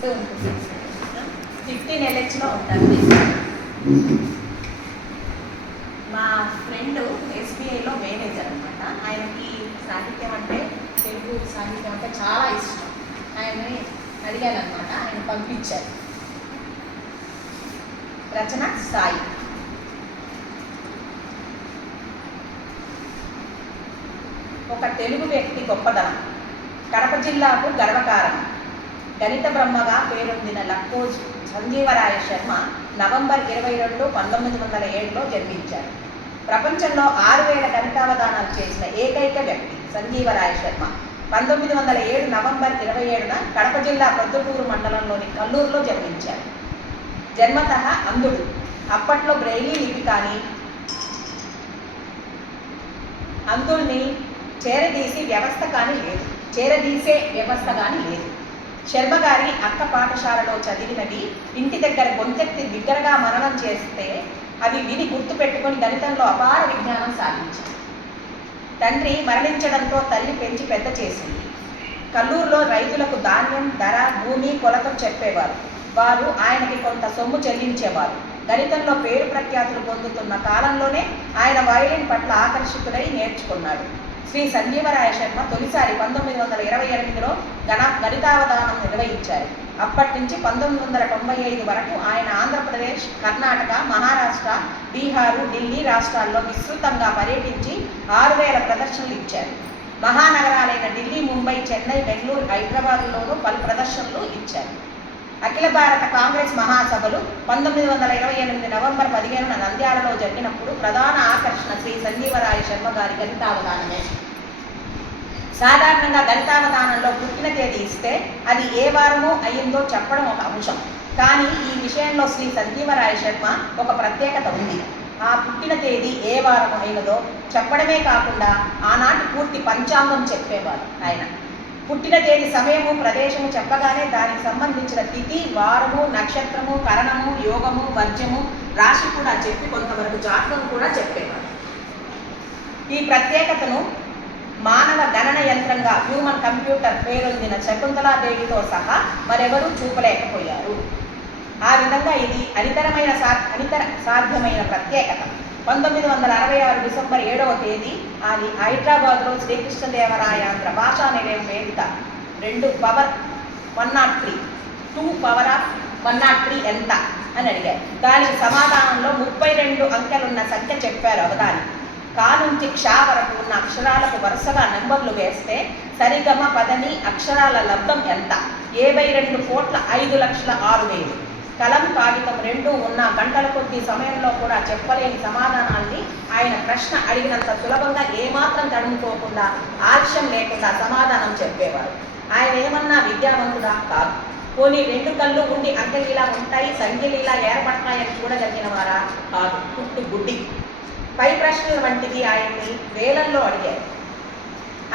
ఇస్తూ ఉంటుంది. 15 LHలో ఉంటుంది. మా ఫ్రెండ్ SBIలో మేనేజర్ అనమాట. ఆయనకి సాహిత్యం అంటే, తెలుగు సాహిత్యం అంటే చాలా ఇష్టం. ఆయన్ని అడిగానమాట, ఆయన పంపించారు. రచన సాయి. ఒక తెలుగు వ్యక్తి గొప్పదనం, కడప జిల్లాకు గర్వకారణం. గణిత బ్రహ్మగా పేరొందిన లక్కోజు సంజీవరాయ శర్మ నవంబర్ 22, 1907లో జన్మించారు. ప్రపంచంలో 6000 గణితావధానాలు చేసిన ఏకైక వ్యక్తి సంజీవరాయ శర్మ 1907 నవంబర్ 27న కడప జిల్లా ప్రొద్దుటూరు మండలంలోని కల్లూరులో జన్మించారు. జన్మతః అంధుడు. అప్పట్లో బ్రెయిలీ లిపి కానీ అంధుల్ని చేరదీసే వ్యవస్థ కానీ లేదు. శర్మ గారి అక్క పాఠశాలలో చదివినవి ఇంటి దగ్గర గొంతెత్తి బిగ్గరగా మననం చేస్తే అది విని గుర్తు పెట్టుకుని గణితంలో అపార విజ్ఞానం సాధించారు. తండ్రి మరణించడంతో తల్లి పెంచి పెద్ద చేసింది. కల్లూరులో రైతులకు ధాన్యం ధర, భూమి కొలత చెప్పేవారు. వారు ఆయనకి కొంత సొమ్ము చెల్లించేవారు. గణితంలో పేరు ప్రఖ్యాతులు పొందుతున్న కాలంలోనే ఆయన వయలిన్ పట్ల ఆకర్షితుడై నేర్చుకున్నాడు. శ్రీ సంజీవరాయ శర్మ తొలిసారి 1928లో గణితావధానం నిర్వహించారు. అప్పటి నుంచి 1995 వరకు ఆయన ఆంధ్రప్రదేశ్, కర్ణాటక, మహారాష్ట్ర, బీహారు, ఢిల్లీ రాష్ట్రాల్లో విస్తృతంగా పర్యటించి 6000 ప్రదర్శనలు ఇచ్చారు. మహానగరాలైన ఢిల్లీ, ముంబై, చెన్నై, బెంగళూరు, హైదరాబాద్లోనూ పలు ప్రదర్శనలు ఇచ్చారు. అఖిల భారత కాంగ్రెస్ మహాసభలు 1928 నవంబర్ 15న నంద్యాలలో జరిగినప్పుడు ప్రధాన ఆకర్షణ శ్రీ సంజీవరాయ శర్మ గారి గణితావధానమే. సాధారణంగా గణితావధానంలో పుట్టిన తేదీ ఇస్తే అది ఏ వారమో అయ్యిందో చెప్పడం ఒక అంశం. కానీ ఈ విషయంలో శ్రీ సంజీవరాయ శర్మ ఒక ప్రత్యేకత ఉంది. ఆ పుట్టిన తేదీ ఏ వారం అయినదో చెప్పడమే కాకుండా ఆనాటి పూర్తి పంచాంగం చెప్పేవారు. ఆయన పుట్టిన తేదీ, సమయము, ప్రదేశము చెప్పగానే దానికి సంబంధించిన తిథి, వారము, నక్షత్రము, కరణము, యోగము, వర్జము, రాశి కూడా చెప్పి కొంతవరకు జాతకం కూడా చెప్పేవారు. ఈ ప్రత్యేకతను మానవ గణన యంత్రంగా హ్యూమన్ కంప్యూటర్ పేరొందిన శకుంతలాదేవితో సహా మరెవరూ చూపలేకపోయారు. ఆ విధంగా ఇది అనితర సాధ్యమైన ప్రత్యేకత. 1966 డిసెంబర్ 7వ తేదీ అది హైదరాబాద్లో శ్రీకృష్ణదేవరాయాంధ్ర భాషా నిలయం వేదిక 2 పవర్ 103 2 పవర్ ఆఫ్ 103 ఎంత అని అడిగారు. దానికి సమాధానంలో 32 అంకెలున్న సంఖ్య చెప్పారు. అవధాని కా నుంచి క్ష వరకు ఉన్న అక్షరాలకు వరుసగా నెంబర్లు వేస్తే సరిగమ పదని అక్షరాల లబ్ధం ఎంత? 72,05,06,000. కలం, కాగితం రెండూ ఉన్న గంటల కొద్ది సమయంలో కూడా చెప్పలేని సమాధానాన్ని ఆయన ప్రశ్న అడిగినంత సులభంగా ఏమాత్రం తడుముకోకుండా, ఆలస్యం లేకుండా సమాధానం చెప్పేవారు. ఆయన ఏమన్నా విద్యావంతుడా? కాదు. పోనీ 2 కళ్ళు ఉండి అంకెలు ఇలా ఉంటాయి, సంఖ్యలు ఇలా ఏర్పడతాయని చూడగలిగిన వారా? కాదు. పుట్టు గుడ్డి. పై ప్రశ్నల వంటిది ఆయన్ని వేలల్లో అడిగారు.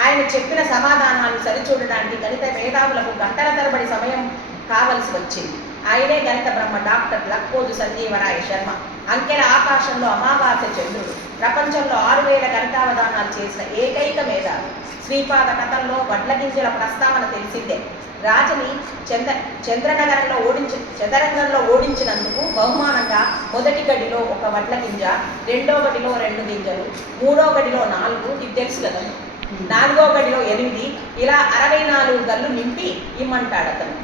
ఆయన చెప్పిన సమాధానాలు సరిచూడడానికి గణిత మేధావులకు గంటల తరబడి సమయం కావలసి వచ్చింది. ఆయనే గణిత బ్రహ్మ డాక్టర్ లక్కోజు సంజీవరాయ శర్మ. అంకెల ఆకాశంలో అమావాస్య చంద్రుడు. ప్రపంచంలో 6000 గణితావధానాలు చేసిన ఏకైక మేధావి. శ్రీపాద కథల్లో వడ్ల గింజల ప్రస్తావన తెలిసిందే. రాజని చదరంగంలో ఓడించినందుకు బహుమానంగా మొదటి గడిలో 1 వడ్ల గింజ, రెండో గడిలో 2 గింజలు, మూడో గడిలో 4, ఇది తెలుసు కదా, నాలుగో గడిలో 8, ఇలా 64 గళ్ళు నింపి ఇమ్మంటాడు అతను.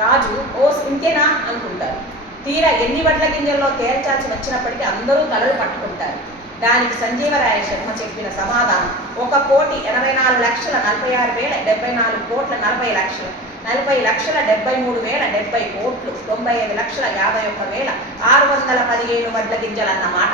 రాజు ఓ ఇంతేనా అనుకుంటారు. తీరా ఎన్ని వడ్ల గింజల్లో తేల్చాల్సి వచ్చినప్పటికీ అందరూ తలలు పట్టుకుంటారు. దానికి సంజీవరాయ శర్మ చెప్పిన సమాధానం 1,84,44,40,40,40,73,070 కోట్లు 95,51,617 వడ్ల గింజలన్నమాట.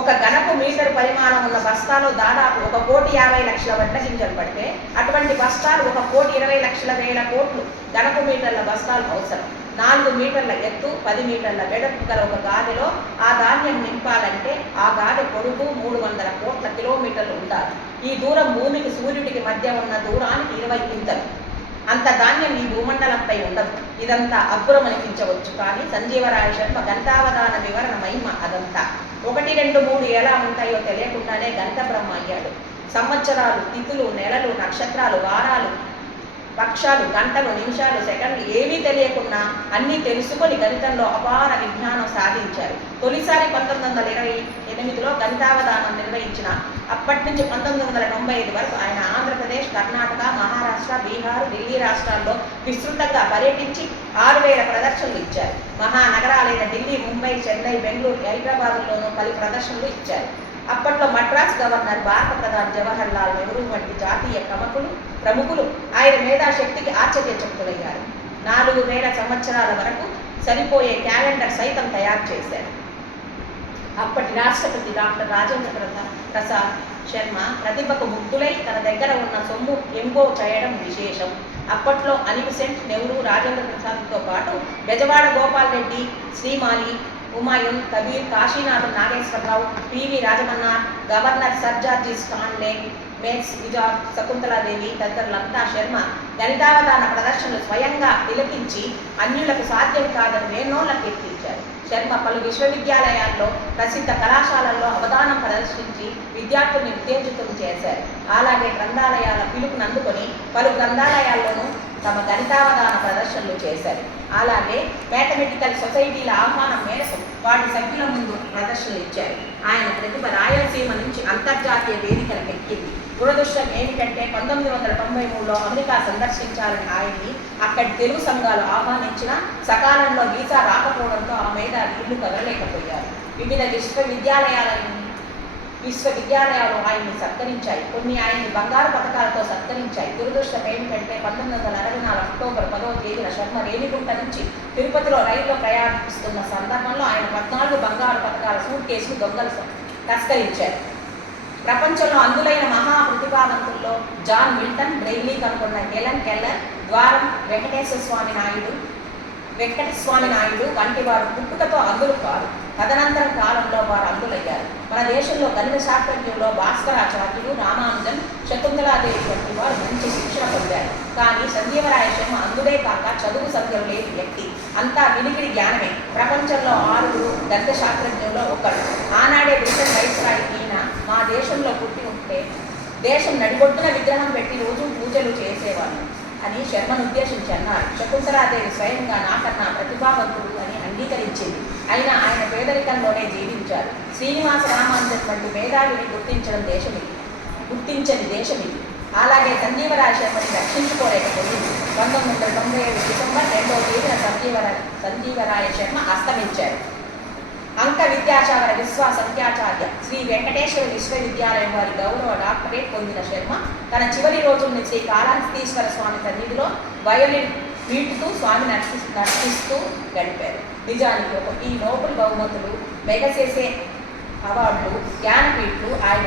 ఒక గణపు మీటరు పరిమాణం ఉన్న బస్తాలో దాదాపు 1,50,00,000 వడ్ల గింజలు పడితే అటువంటి బస్తాలు 1,20,00,000 కోట్లు గణపు మీటర్ల బస్తాలు అవసరం. 4 మీటర్ల ఎత్తు, 10 మీటర్ల వెడల్పు గల ఒక గాదిలో ఆ ధాన్యం నింపాలంటే ఆ గాది పొడుగు 300 కోట్ల కిలోమీటర్లు ఉండాలి. ఈ దూరం భూమికి సూర్యుడికి మధ్య ఉన్న దూరానికి 20 ఇంతలు. అంత ధాన్యం ఈ భూమండలంపై ఉండదు. ఇదంతా అబ్బురమనిపించవచ్చు, కానీ సంజీవరాయ శర్మ గణితావధాన వివరణ మహిమ అదంతా. 1, 2, 3 ఎలా ఉంటాయో తెలియకుండానే గణిత బ్రహ్మ అయ్యాడు. సంవత్సరాలు, తిథులు, నెలలు, నక్షత్రాలు, వారాలు పక్షాలు, గంటలు, నిమిషాలు, సెకండ్లు ఏమీ తెలియకుండా అన్నీ తెలుసుకొని గణితంలో అపార విజ్ఞానం సాధించారు. తొలిసారి 1928లో గణితావధానం నిర్వహించిన అప్పటి నుంచి 1995 వరకు ఆయన ఆంధ్రప్రదేశ్, కర్ణాటక, మహారాష్ట్ర, బీహార్, ఢిల్లీ రాష్ట్రాల్లో విస్తృతంగా పర్యటించి 6000 ప్రదర్శనలు ఇచ్చారు. మహానగరాలైన ఢిల్లీ, ముంబై, చెన్నై, బెంగళూరు, హైదరాబాద్లోనూ 10 ప్రదర్శనలు ఇచ్చారు. అప్పట్లో మద్రాస్ గవర్నర్, భారత ప్రధాని జవహర్ లాల్ నెహ్రూ వంటి జాతీయ ప్రముఖులు ఆయన మేధాశక్తికి ఆశ్చర్యచకితులయ్యారు. 4000 సంవత్సరాల వరకు సరిపోయే క్యాలెండర్ సైతం తయారు చేశారు. అప్పటి రాష్ట్రపతి డాక్టర్ రాజేంద్ర ప్రసాద్ శర్మ ప్రతిభకు ముగ్ధులై తన దగ్గర ఉన్న సొమ్ము ఎంగో చేయడం విశేషం. అప్పట్లో అనిబిసెంట్, నెహ్రూ, రాజేంద్ర ప్రసాద్తో పాటు Bezawada Gopal Reddy, Shrimali, Humayun, Kabir, Kasinathan Nageswararao, PV Rajamannar, governor sir George Stanley, మేక్స్ విజార్, శకుంతలాదేవి తదితరులంతా శర్మ గణితావధాన ప్రదర్శనలు స్వయంగా తిలకించి అన్యులకు సాధ్యం కాదని వేణోళ్ళకు ఎత్తించారు. శర్మ పలు విశ్వవిద్యాలయాల్లో, ప్రసిద్ధ కళాశాలల్లో అవధానం ప్రదర్శించి విద్యార్థుల్ని ఉత్తేజితం చేశారు. అలాగే గ్రంథాలయాల పిలుపునందుకొని పలు గ్రంథాలయాల్లోనూ తమ గణితావధాన ప్రదర్శనలు చేశారు. అలాగే మ్యాథమెటికల్ సొసైటీల ఆహ్వానం మేరకు వాటి సభ్యుల ముందు ప్రదర్శనలు ఇచ్చారు. ఆయన ప్రతిభ రాయలసీమ నుంచి అంతర్జాతీయ వేదికలకు ఎక్కింది. దురదృష్టం ఏమిటంటే 1993లో అమెరికా సందర్శించాలని ఆయన్ని అక్కడి తెలుగు సంఘాలు ఆహ్వానించినా సకాలంలో వీసా రాకపోవడంతో ఆ మీద ఇల్లు కదలలేకపోయారు. వివిధ విశ్వవిద్యాలయాలు ఆయన్ని సత్కరించాయి. కొన్ని ఆయన్ని బంగారు పథకాలతో సత్కరించాయి. దురదృష్టం ఏమిటంటే 1964 అక్టోబర్ 10వ తేదీన శర్మ రేణిగుంట నుంచి తిరుపతిలో రైల్లో ప్రయాణిస్తున్న సందర్భంలో ఆయన 14 బంగారు పథకాల సూట్ కేసులు దొంగలు తస్కరించారు. ప్రపంచంలో అందులైన మహా ప్రతిభావంతుల్లో జాన్ మిల్టన్, బ్రెయిలీ కనుగొన్న హెలెన్ కెల్లర్, ద్వారం వెంకటస్వామి నాయుడు వంటి వారు పుట్టుకతో అందులు కాదు. తదనంతరం కాలంలో వారు అందులయ్యారు. మన దేశంలో గణిత శాస్త్రజ్ఞుల్లో భాస్కరాచార్యులు, రామానుజన్, శకుంతలాదేవి వంటి వారు మంచి శిక్షణ పొందారు. కానీ సంజీవరాయ శర్మ అందుడే కాక చదువు సంఖ్యలు లేని వ్యక్తి. అంతా వినికిడి జ్ఞానమే. ప్రపంచంలో 6 గణిత శాస్త్రజ్ఞుల్లో ఒకరు. ఆనాడే బ్రిటన్ వైస్రాయ్ ఈయన మా దేశంలో పుట్టి ఉంటే దేశం నడిబొడ్డున విగ్రహం పెట్టి రోజు పూజలు చేసేవాళ్ళు అని శర్మను ఉద్దేశించి అన్నారు. శకుంతలాదేవి స్వయంగా నాకన్నా ప్రతిభావంతుడు అని అంగీకరించింది. అయినా ఆయన పేదరికంలోనే జీవించారు. శ్రీనివాస రామానుజన్ వంటి మేధావిని గుర్తించని దేశం ఇది. అలాగే సంజీవరాయ శర్మని రక్షించుకోలేకపోయింది. 1997 డిసెంబర్ 2వ తేదీన సంజీవరాయ శర్మ అస్తమించారు. అంక విద్యాసాగర విశ్వసంఖ్యాచార్య శ్రీ వెంకటేశ్వర విశ్వవిద్యాలయం వారి గౌరవ డాక్టరేట్ పొందిన శర్మ తన చివరి రోజుల్ని శ్రీ కాళహస్తీశ్వర స్వామి సన్నిధిలో వయోలిన్ వీటుతూ స్వామి నర్తిస్తూ గడిపారు. నిజానికి ఈ నోబెల్ బహుమతులు, మెగసెసే అవార్డులు, జ్ఞానపీఠులు ఆయన